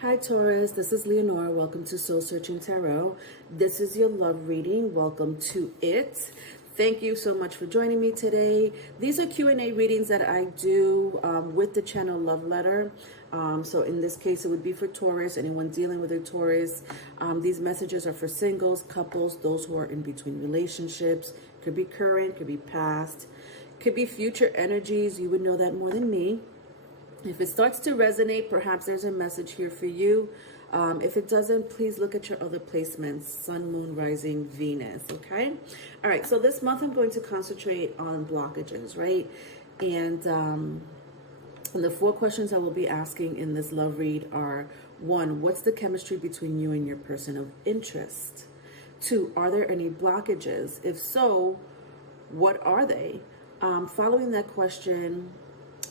Hi Taurus, this is Leonora. Welcome to Soul Searching Tarot. This is your love reading. Welcome to it. Thank you so much for joining me today. These are Q&A readings that I do with the channel Love Letter. So in this case, it would be for Taurus, anyone dealing with a Taurus. These messages are for singles, couples, those who are in between relationships. Could be current, could be past, could be future energies. You would know that more than me. If it starts to resonate, perhaps there's a message here for you. If it doesn't, please look at your other placements, Sun, Moon, Rising, Venus, okay? All right, so this month I'm going to concentrate on blockages, right? And the 4 questions I will be asking in this love read are, 1, what's the chemistry between you and your person of interest? 2, are there any blockages? If so, what are they? Following that question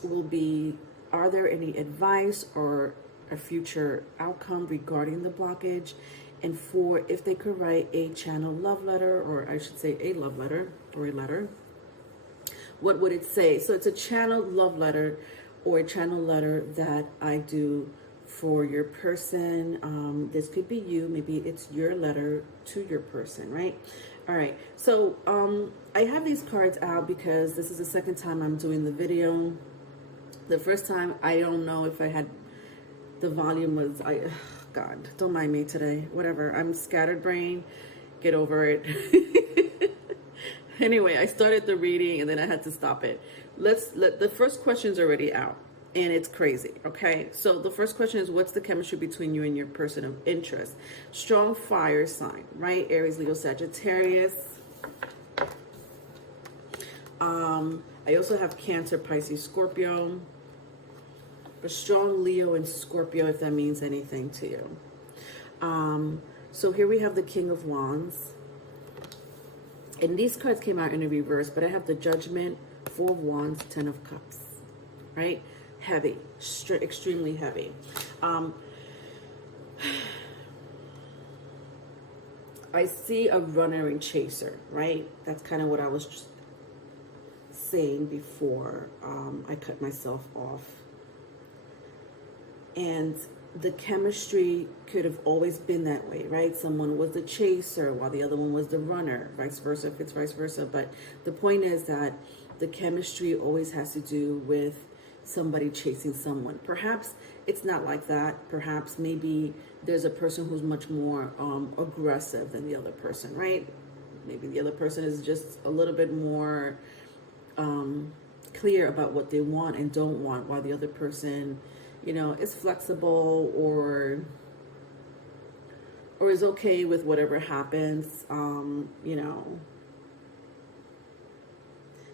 will be, are there any advice or a future outcome regarding the blockage? And 4, if they could write a channel love letter, or I should say a love letter or a letter, what would it say? So it's a channel love letter or a channel letter that I do for your person. This could be you, maybe it's your letter to your person, right? All right, so I have these cards out because this is the second time I'm doing the video. The first time, I don't know if I had, the volume was, God, don't mind me today. Whatever, I'm scattered brain. Get over it. Anyway, I started the reading and then I had to stop it. The first question's already out and it's crazy, okay? So the first question is, what's the chemistry between you and your person of interest? Strong fire sign, right? Aries, Leo, Sagittarius. I also have Cancer, Pisces, Scorpio. A strong Leo and Scorpio, if that means anything to you. So here we have the King of Wands. And these cards came out in a reverse, but I have the Judgment, 4 of Wands, 10 of Cups. Right? Heavy. Extremely heavy. I see a runner and chaser, right? That's kind of what I was just saying before I cut myself off. And the chemistry could have always been that way, right? Someone was the chaser while the other one was the runner, vice versa if it's vice versa. But the point is that the chemistry always has to do with somebody chasing someone. Perhaps it's not like that. Perhaps maybe there's a person who's much more aggressive than the other person, right? Maybe the other person is just a little bit more clear about what they want and don't want, while the other person, you know, is flexible or is okay with whatever happens. You know,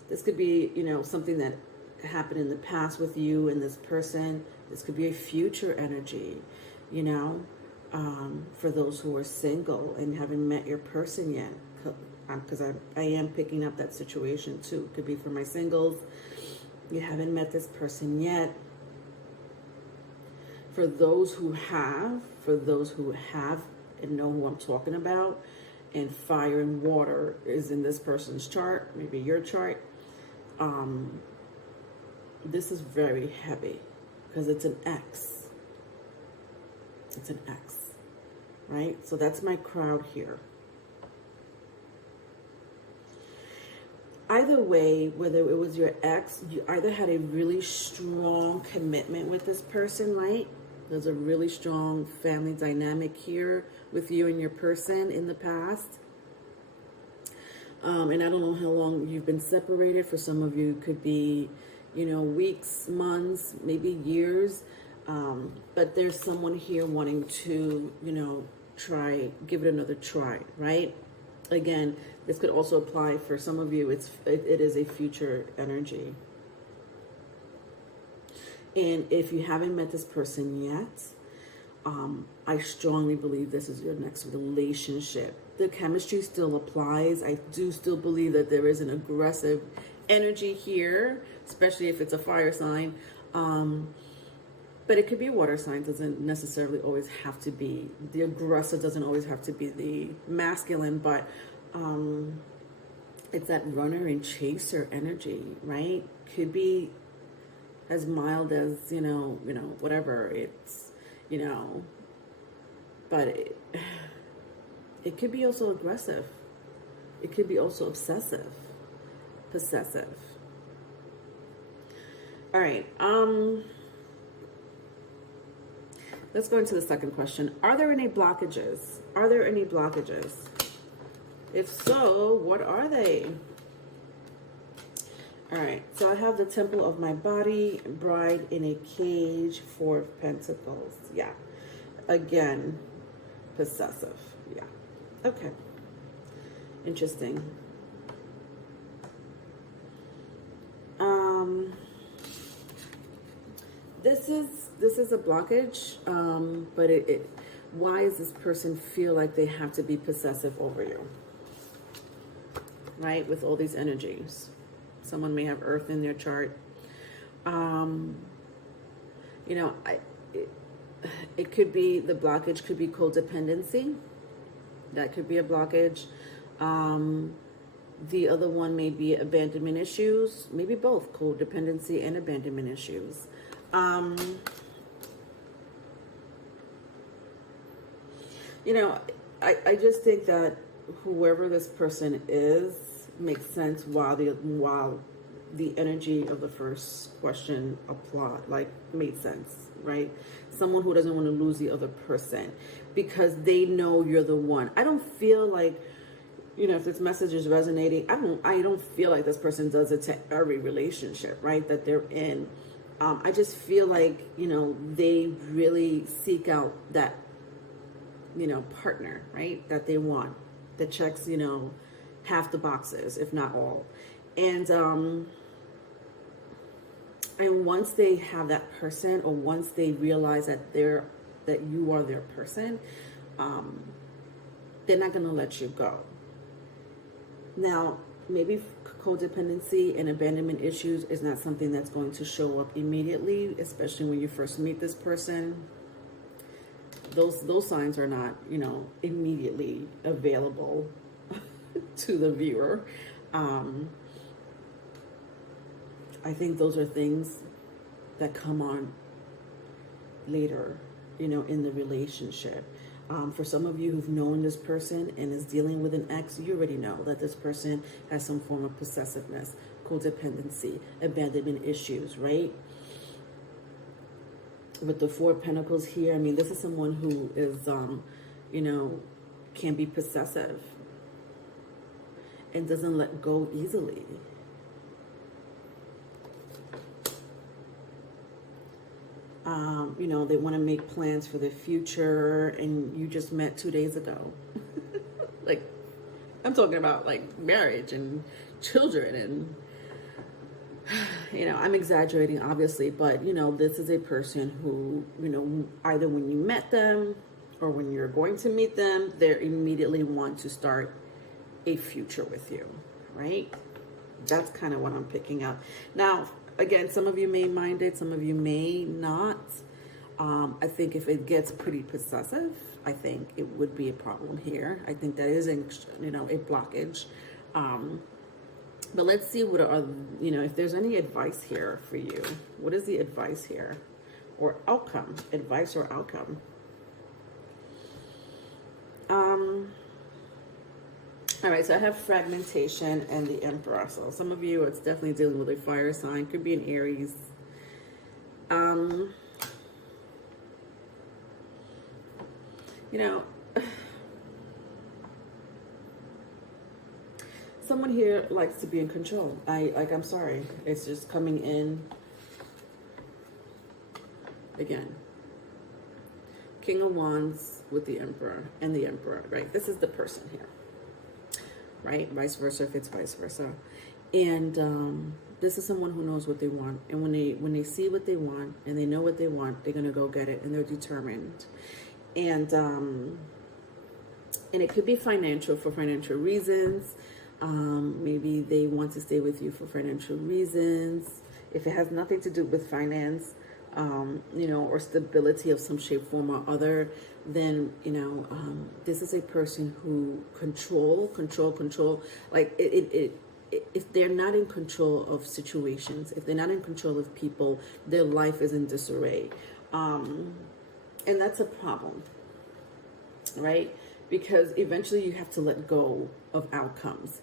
this could be, you know, something that happened in the past with you and this person. This could be a future energy, you know, for those who are single and haven't met your person yet. Because I am picking up that situation too. Could be for my singles. You haven't met this person yet. For those who have and know who I'm talking about, and fire and water is in this person's chart, maybe your chart, this is very heavy because it's an X. It's an X, right? So that's my crowd here. Either way, whether it was your ex, you either had a really strong commitment with this person, right? There's a really strong family dynamic here with you and your person in the past. And I don't know how long you've been separated. For some of you, it could be, you know, weeks, months, maybe years. But there's someone here wanting to, you know, give it another try, right? Again, this could also apply for some of you. It is a future energy. And if you haven't met this person yet, I strongly believe this is your next relationship. The chemistry still applies. I do still believe that there is an aggressive energy here, especially if it's a fire sign. But it could be a water sign. Doesn't necessarily always have to be. The aggressor doesn't always have to be the masculine, but it's that runner and chaser energy, right? Could be as mild as, you know, whatever. It's, you know, but it could be also aggressive. It could be also obsessive, possessive. All right. Let's go into the second question. Are there any blockages? Are there any blockages? If so, what are they? All right. So I have the temple of my body, bride in a cage, 4 of pentacles. Yeah. Again, possessive. Yeah. Okay. Interesting. This is a blockage, but why does this person feel like they have to be possessive over you? Right, with all these energies. Someone may have Earth in their chart. You know, it could be, the blockage could be codependency. That could be a blockage. The other one may be abandonment issues. Maybe both, codependency and abandonment issues. You know, I just think that whoever this person is makes sense while the energy of the first question made sense, right? Someone who doesn't want to lose the other person because they know you're the one. I don't feel like, you know, if this message is resonating, I don't feel like this person does it to every relationship, right, that they're in. I just feel like, you know, they really seek out that, you know, partner, right, that they want, that checks, you know, half the boxes, if not all. And once they have that person, or once they realize that you are their person, they're not going to let you go. Now, maybe codependency and abandonment issues is not something that's going to show up immediately, especially when you first meet this person. Those signs are not, you know, immediately available to the viewer. I think those are things that come on later, you know, in the relationship. For some of you who've known this person and is dealing with an ex, you already know that this person has some form of possessiveness, codependency, abandonment issues, right? With the 4 of Pentacles here, I mean, this is someone who is, you know, can be possessive and doesn't let go easily. You know, they want to make plans for the future, and you just met 2 days ago. Like, I'm talking about like marriage and children, and, you know, I'm exaggerating obviously, but, you know, this is a person who, you know, either when you met them or when you're going to meet them, they immediately want to start a future with you, right? That's kind of what I'm picking up. Now, again, some of you may mind it, some of you may not. I think if it gets pretty possessive, I think it would be a problem here. I think that is, you know, a blockage. But let's see what are, you know, if there's any advice here for you. What is the advice here? Or outcome, advice or outcome? All right, so I have fragmentation and the Emperor. So some of you, it's definitely dealing with a fire sign. Could be an Aries. You know, someone here likes to be in control. I'm sorry. It's just coming in again. King of Wands with the Emperor and the Emperor, right? This is the person here, right? Vice versa if it's vice versa. And this is someone who knows what they want. And when they see what they want and they know what they want, they're going to go get it, and they're determined. And it could be financial, for financial reasons. Maybe they want to stay with you for financial reasons. If it has nothing to do with finance, you know, or stability of some shape, form, or other, then, you know, this is a person who control. Like if they're not in control of situations, if they're not in control of people, their life is in disarray. And that's a problem, right? Because eventually you have to let go of outcomes.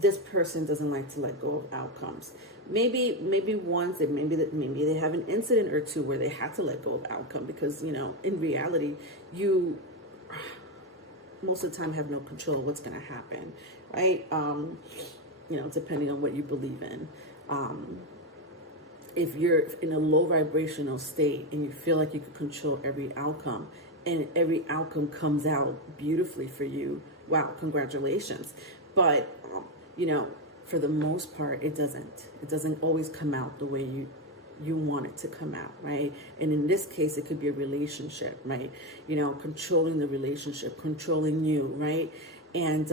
This person doesn't like to let go of outcomes. Maybe once, maybe they have an incident or two where they had to let go of outcome, because in reality, you most of the time have no control of what's going to happen, right? Depending on what you believe in. If you're in a low vibrational state and you feel like you can control every outcome, and every outcome comes out beautifully for you, wow, congratulations. But for the most part, it doesn't always come out the way you want it to come out, right? And in this case, it could be a relationship, right? Controlling the relationship, controlling you, right? And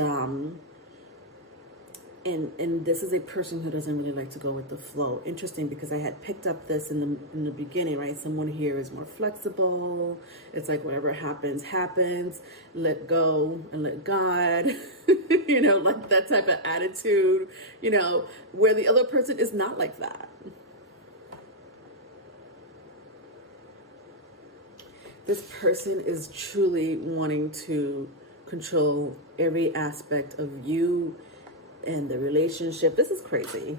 this is a person who doesn't really like to go with the flow. Interesting, because I had picked up this in the beginning, right? Someone here is more flexible. It's like whatever happens, happens. Let go and let God. Like that type of attitude. Where the other person is not like that. This person is truly wanting to control every aspect of you and the relationship. This is crazy.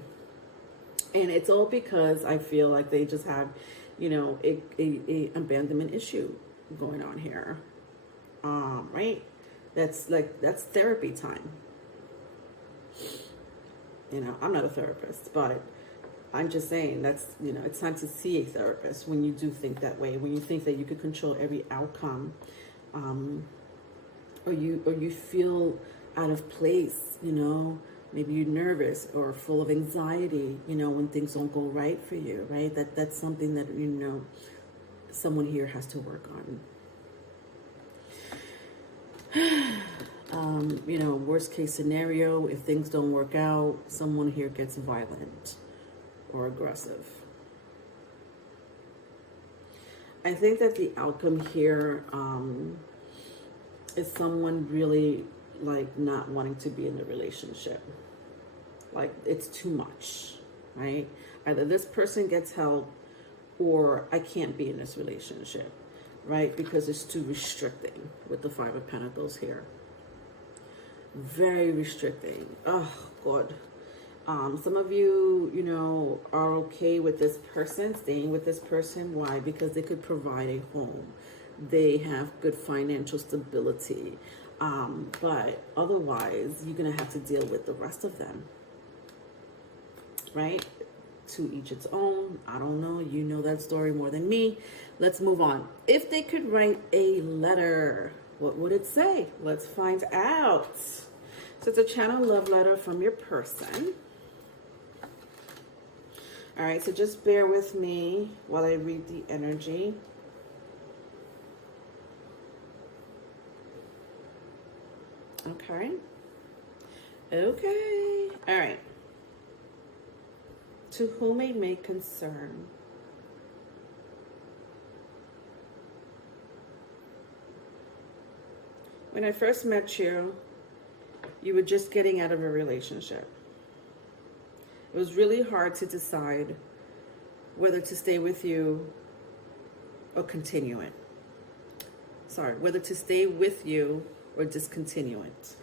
And it's all because I feel like they just have, a abandonment issue going on here. Right? That's therapy time. I'm not a therapist, but I'm just saying it's time to see a therapist when you do think that way, when you think that you could control every outcome, or you feel out of place, maybe you're nervous or full of anxiety, when things don't go right for you, right? That's something that, someone here has to work on. Worst case scenario, if things don't work out, someone here gets violent or aggressive. I think that the outcome here is someone really not wanting to be in the relationship. Like it's too much, right? Either this person gets help or I can't be in this relationship, right? Because it's too restricting with the Five of Pentacles here. Very restricting. Oh, God. Some of you, are okay with this person, staying with this person. Why? Because they could provide a home. They have good financial stability. But otherwise, you're going to have to deal with the rest of them. Right? To each its own. I don't know. You know that story more than me. Let's move on. If they could write a letter, what would it say? Let's find out. So it's a channel love letter from your person. All right, so just bear with me while I read the energy. Okay. Okay. All right. To whom it may concern. When I first met you, you were just getting out of a relationship. It was really hard to decide whether to stay with you or continue it. Sorry, whether to stay with you or discontinue it.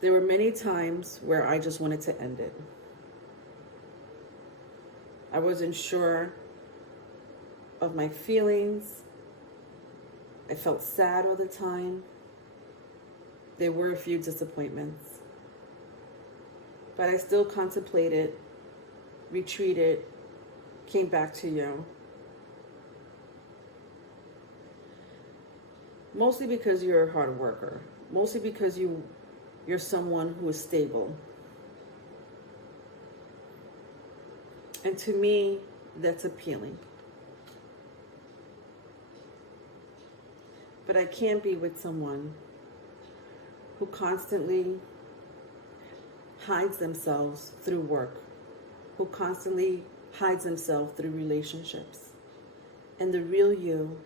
There were many times where I just wanted to end it. I wasn't sure of my feelings. I felt sad all the time. There were a few disappointments. But I still contemplated, retreated, came back to you. Mostly because you're a hard worker. Mostly because you're someone who is stable. And to me, that's appealing. But I can't be with someone who constantly hides themselves through work, who constantly hides themselves through relationships. And the real you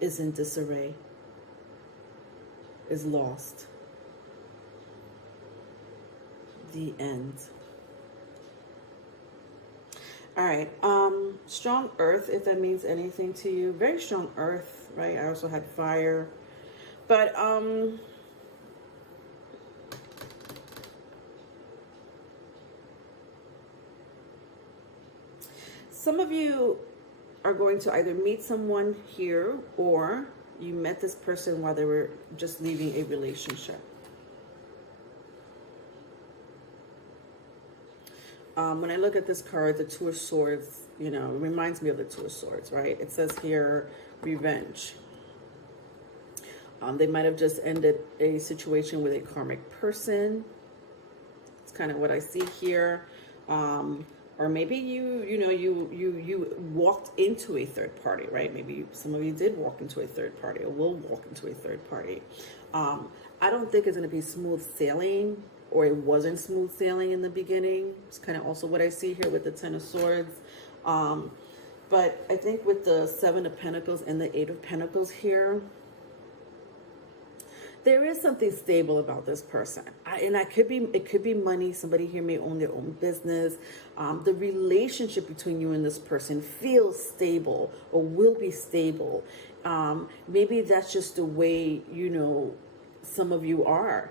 is in disarray, is lost. The end. All right. Strong earth, if that means anything to you. Very strong earth, right? I also had fire. But some of you are going to either meet someone here, or you met this person while they were just leaving a relationship. When I look at this card, the Two of Swords, you know, it reminds me of the Two of Swords, right? It says here, revenge. They might have just ended a situation with a karmic person. It's kind of what I see here. Or maybe you walked into a third party, right? Maybe some of you did walk into a third party, or will walk into a third party. I don't think it's going to be smooth sailing, or it wasn't smooth sailing in the beginning. It's kind of also what I see here with the Ten of Swords. But I think with the Seven of Pentacles and the Eight of Pentacles here, there is something stable about this person. It could be money. Somebody here may own their own business. The relationship between you and this person feels stable, or will be stable. Maybe that's just the way, you know, some of you are.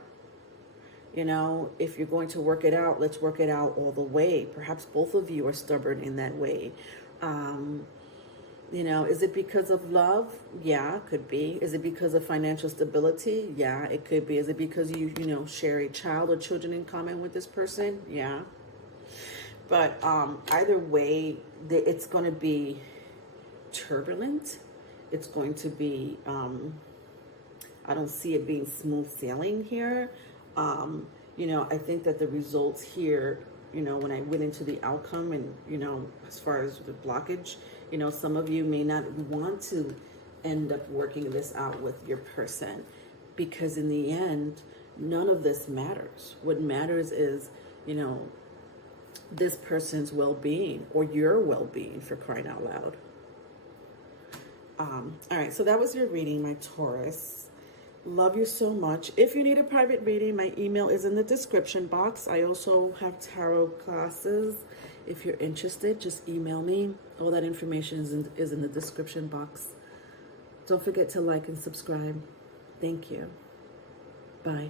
You know, if you're going to work it out, let's work it out all the way. Perhaps both of you are stubborn in that way. You know, is it because of love? Yeah, could be. Is it because of financial stability? Yeah, it could be. Is it because you know, share a child or children in common with this person? Yeah. But either way, it's going to be turbulent. It's going to be, I don't see it being smooth sailing here. You know, I think that the results here, you know, when I went into the outcome and, you know, as far as the blockage, you know, some of you may not want to end up working this out with your person, because in the end, none of this matters. What matters is, you know, this person's well-being, or your well-being, for crying out loud. All right, so that was your reading, my Taurus. Love you so much. If you need a private reading, my email is in the description box. I also have tarot classes. If you're interested, just email me. All that information is in the description box. Don't forget to like and subscribe. Thank you. Bye.